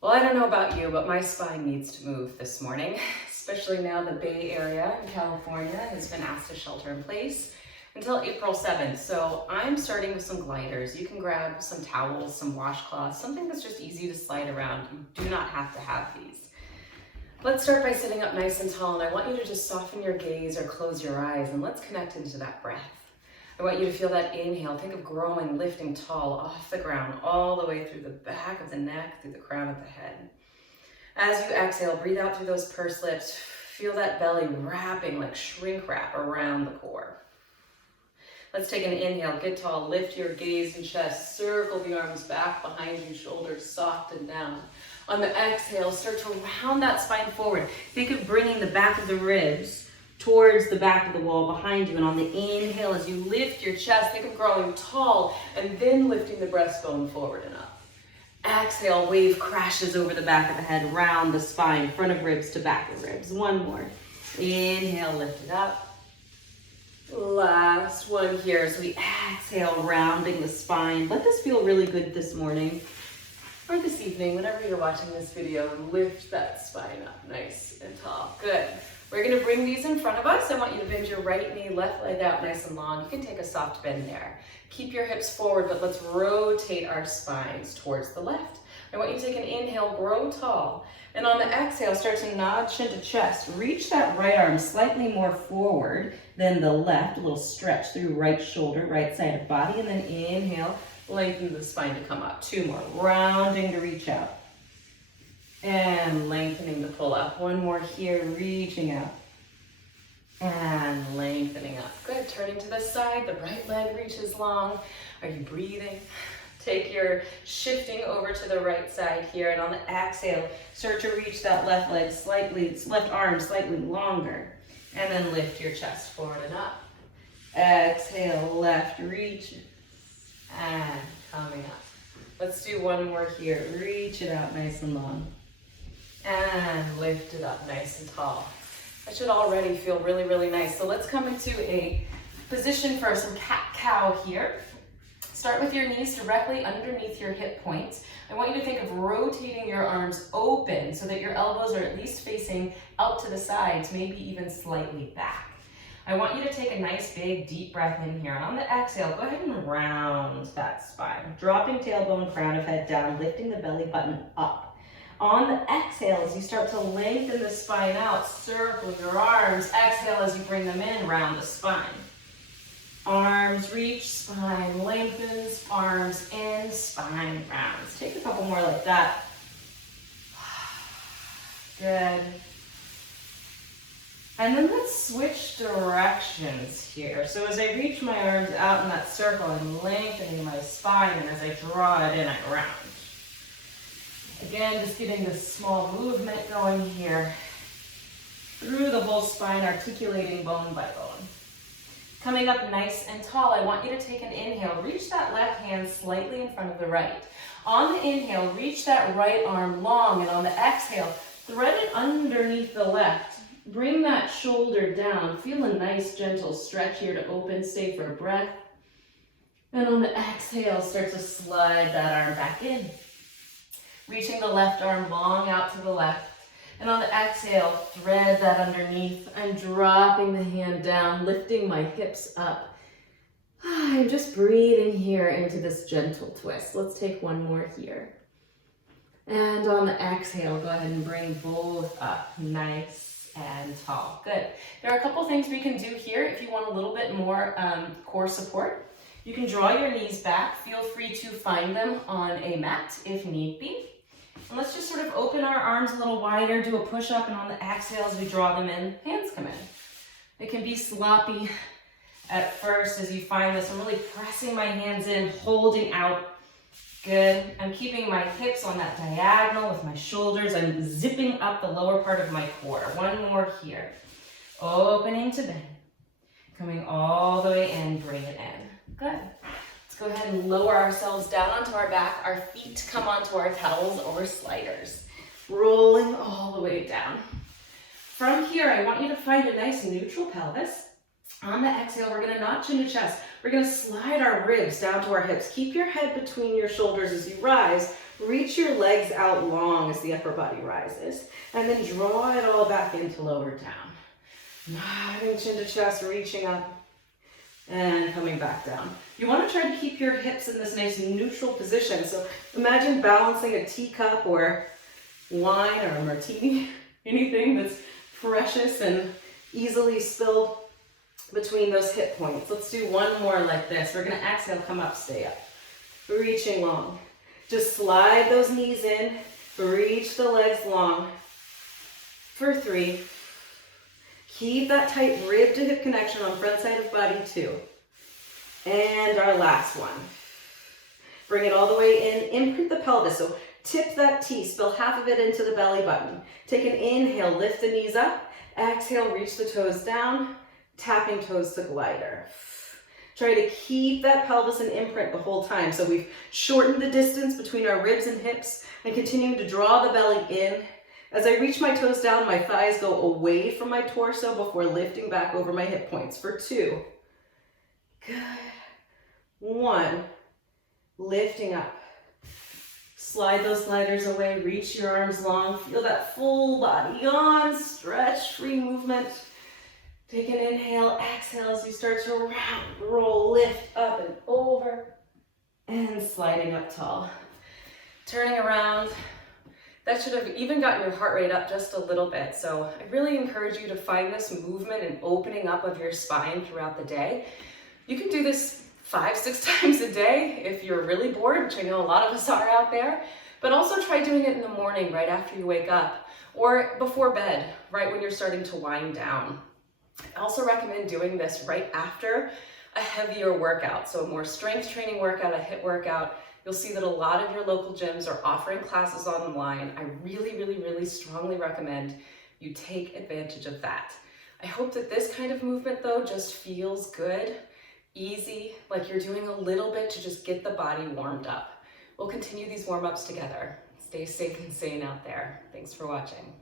Well, I don't know about you, but my spine needs to move this morning, especially now the Bay Area in California has been asked to shelter in place until April 7th. So I'm starting with some gliders. You can grab some towels, some washcloths, something that's just easy to slide around. You do not have to have these. Let's start by sitting up nice and tall, and I want you to just soften your gaze or close your eyes, and let's connect into that breath. I want you to feel that inhale. Think of growing, lifting tall off the ground, all the way through the back of the neck, through the crown of the head. As you exhale, breathe out through those pursed lips. Feel that belly wrapping like shrink wrap around the core. Let's take an inhale. Get tall. Lift your gaze and chest. Circle the arms back behind you, shoulders soft and down. On the exhale, start to round that spine forward. Think of bringing the back of the ribs towards the back of the wall behind you. And on the inhale, as you lift your chest, think of growing tall and then lifting the breastbone forward and up. Exhale, wave crashes over the back of the head, round the spine, front of ribs to back of ribs. One more. Inhale, lift it up. Last one here. As we exhale, rounding the spine. Let this feel really good this morning or this evening, whenever you're watching this video, and lift that spine up nice and tall. Good. We're going to bring these in front of us. I want you to bend your right knee, left leg out nice and long. You can take a soft bend there. Keep your hips forward, but let's rotate our spines towards the left. I want you to take an inhale, grow tall. And on the exhale, start to nod chin to chest. Reach that right arm slightly more forward than the left. A little stretch through right shoulder, right side of body. And then inhale, lengthen the spine to come up. Two more, rounding to reach out. And lengthening the pull up. One more here, reaching out. And lengthening up. Good, turning to the side, the right leg reaches long. Are you breathing? Take your shifting over to the right side here, and on the exhale, start to reach that left leg slightly, left arm slightly longer. And then lift your chest forward and up. Exhale, left reach. And coming up. Let's do one more here. Reach it out nice and long. And lift it up nice and tall. That should already feel really, really nice. So let's come into a position for some cat-cow here. Start with your knees directly underneath your hip points. I want you to think of rotating your arms open so that your elbows are at least facing out to the sides, maybe even slightly back. I want you to take a nice big deep breath in here. On the exhale, go ahead and round that spine. Dropping tailbone, crown of head down, lifting the belly button up. On the exhale, as you start to lengthen the spine out, circle your arms. Exhale as you bring them in, round the spine. Arms reach, spine lengthens, arms in, spine rounds. Take a couple more like that. Good. And then let's switch directions here. So as I reach my arms out in that circle, I'm lengthening my spine, and as I draw it in, I round. Again, just getting this small movement going here through the whole spine, articulating bone by bone. Coming up nice and tall, I want you to take an inhale. Reach that left hand slightly in front of the right. On the inhale, reach that right arm long, and on the exhale, thread it underneath the left. Bring that shoulder down. Feel a nice gentle stretch here to open. Stay for a breath. And on the exhale, start to slide that arm back in. Reaching the left arm long out to the left. And on the exhale, thread that underneath. I'm dropping the hand down, lifting my hips up. I'm just breathing here into this gentle twist. Let's take one more here. And on the exhale, go ahead and bring both up nice and tall. Good. There are a couple things we can do here if you want a little bit more core support. You can draw your knees back. Feel free to find them on a mat if need be. And let's just sort of open our arms a little wider, do a push-up, and on the exhale as we draw them in, hands come in. It can be sloppy at first as you find this. I'm really pressing my hands in, holding out. Good. I'm keeping my hips on that diagonal with my shoulders. I'm zipping up the lower part of my core. One more here. Opening to bend. Coming all the way in, bring it in. Good. Go ahead and lower ourselves down onto our back. Our feet come onto our towels or sliders. Rolling all the way down. From here, I want you to find a nice neutral pelvis. On the exhale, we're gonna notch into chest. We're gonna slide our ribs down to our hips. Keep your head between your shoulders as you rise. Reach your legs out long as the upper body rises, and then draw it all back into lower down. Nodding chin to chest, reaching up, and coming back down. You want to try to keep your hips in this nice neutral position. So imagine balancing a teacup or wine or a martini, anything that's precious and easily spilled between those hip points. Let's do one more like this. We're going to exhale, come up, stay up. Reaching long. Just slide those knees in, reach the legs long for 3. Keep that tight rib to hip connection on front side of body 2. And our last one. Bring it all the way in, imprint the pelvis. So tip that T, spill half of it into the belly button. Take an inhale, lift the knees up. Exhale, reach the toes down, tapping toes to glider. Try to keep that pelvis in imprint the whole time. So we've shortened the distance between our ribs and hips and continuing to draw the belly in. As I reach my toes down, my thighs go away from my torso before lifting back over my hip points for 2. Good. 1. Lifting up. Slide those gliders away, reach your arms long. Feel that full body yawn, stretch, free movement. Take an inhale, exhale as you start to round, roll, lift up and over. And sliding up tall. Turning around. That should have even gotten your heart rate up just a little bit. So I really encourage you to find this movement and opening up of your spine throughout the day. You can do this 5-6 times a day if you're really bored, which I know a lot of us are out there, but also try doing it in the morning right after you wake up or before bed, right when you're starting to wind down. I also recommend doing this right after a heavier workout, so a more strength training workout, a HIIT workout. You'll see that a lot of your local gyms are offering classes online. I really strongly recommend you take advantage of that. I hope that this kind of movement though just feels good, easy, like you're doing a little bit to just get the body warmed up. We'll continue these warm-ups together. Stay safe and sane out there. Thanks for watching.